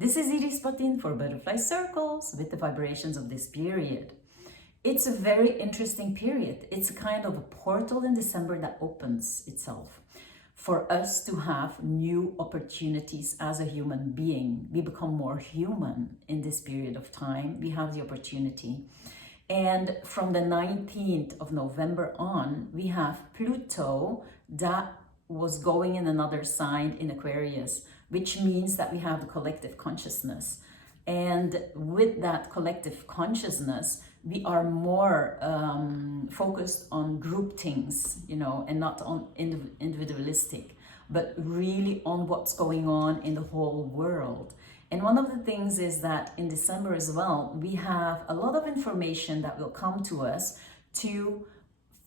This is Iris Patin for Butterfly Circles with the vibrations of this period. It's a very interesting period. It's a kind of a portal in December that opens itself for us to have new opportunities as a human being. We become more human in this period of time. We have the opportunity. And from the 19th of November on, we have Pluto that was going in another sign in Aquarius, which means that we have the collective consciousness. And with that collective consciousness, we are more focused on group things, and not on individualistic, but really on what's going on in the whole world. And one of the things is that in December as well, we have a lot of information that will come to us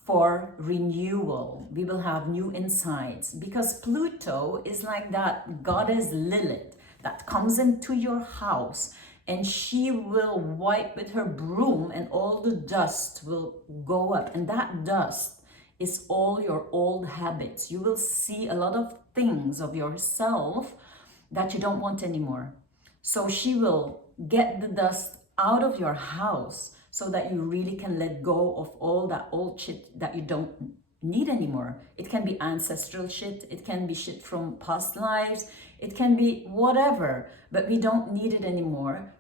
for renewal. We will have new insights because Pluto is like that goddess Lilith that comes into your house, and she will wipe with her broom and all the dust will go up, and that dust is all your old habits. You will see a lot of things of yourself that you don't want anymore. So she will get the dust out of your house so that you really can let go of all that old shit that you don't need anymore. It can be ancestral shit, it can be shit from past lives, it can be whatever, but we don't need it anymore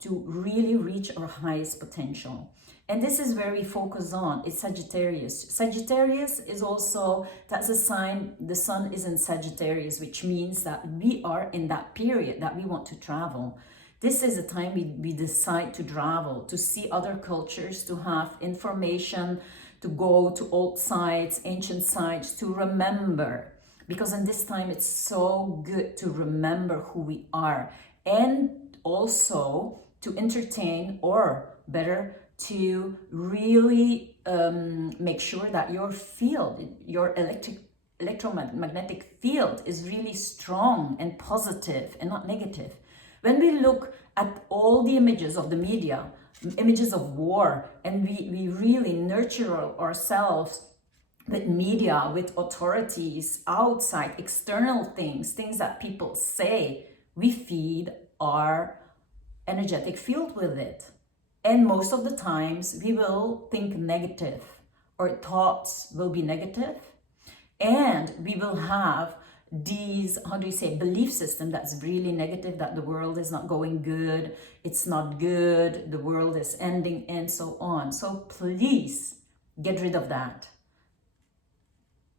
to really reach our highest potential. And this is where we focus on. It's Sagittarius. Sagittarius is also, that's a sign, the sun is in Sagittarius, which means that we are in that period that we want to travel. This is a time we decide to travel, to see other cultures, to have information, to go to old sites, ancient sites, to remember. Because in this time, it's so good to remember who we are, and also to entertain, or better, to really make sure that your field, your electromagnetic field is really strong and positive and not negative. When we look at all the images of the media, images of war, and we really nurture ourselves with media, with authorities, outside, external things that people say, we feed our energetic field with it. And most of the times we will think negative, or thoughts will be negative, and we will have these, belief system that's really negative, that the world is not going good, it's not good, the world is ending, and so on. So please get rid of that.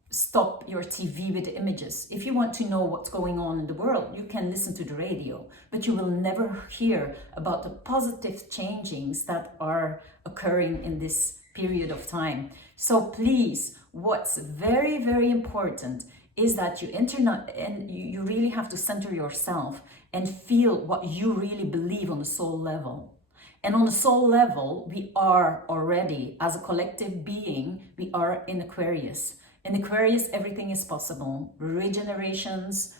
Stop your TV with the images. If you want to know what's going on in the world, you can listen to the radio, but you will never hear about the positive changings that are occurring in this period of time. So please, what's very, very important is that you really have to center yourself and feel what you really believe on the soul level. And on the soul level, we are already, as a collective being, we are in Aquarius. In Aquarius, everything is possible. Regenerations,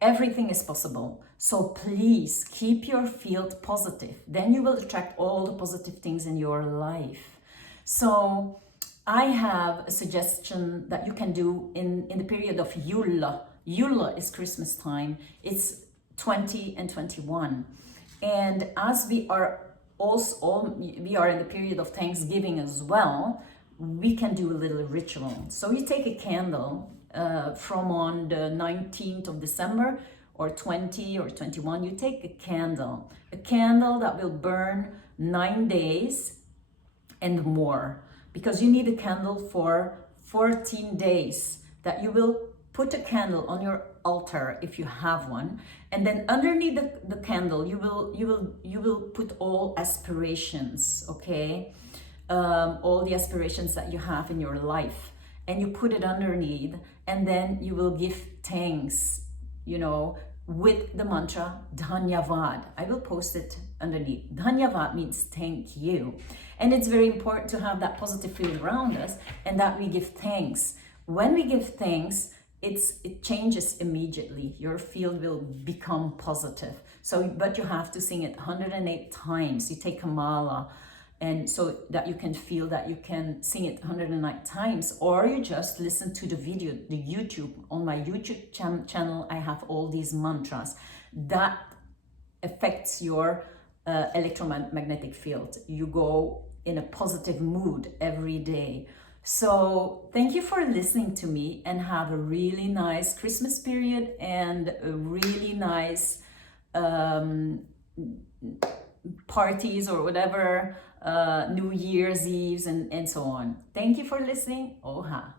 everything is possible. So please keep your field positive. Then you will attract all the positive things in your life. So I have a suggestion that you can do in the period of Yule. Yule is Christmas time. It's 20 and 21. And as we are we are in the period of Thanksgiving as well, we can do a little ritual. So you take a candle from on the 19th of December, or 20 or 21, you take a candle that will burn 9 days and more, because you need a candle for 14 days, that you will put a candle on your altar if you have one, and then underneath the candle you will put all aspirations, okay? All the aspirations that you have in your life, and you put it underneath, and then you will give thanks, with the mantra Dhanyavad. I will post it underneath. Dhanyavad means thank you. And it's very important to have that positive field around us, and that we give thanks. When we give thanks, it changes immediately. Your field will become positive. But you have to sing it 108 times. You take a mala, and so that you can feel that you can sing it 109 times, or you just listen to the video, the YouTube. On my YouTube channel, I have all these mantras that affects your electromagnetic field. You go in a positive mood every day. So thank you for listening to me, and have a really nice Christmas period and a really nice parties or whatever, New Year's Eves and so on. Thank you for listening. Oha.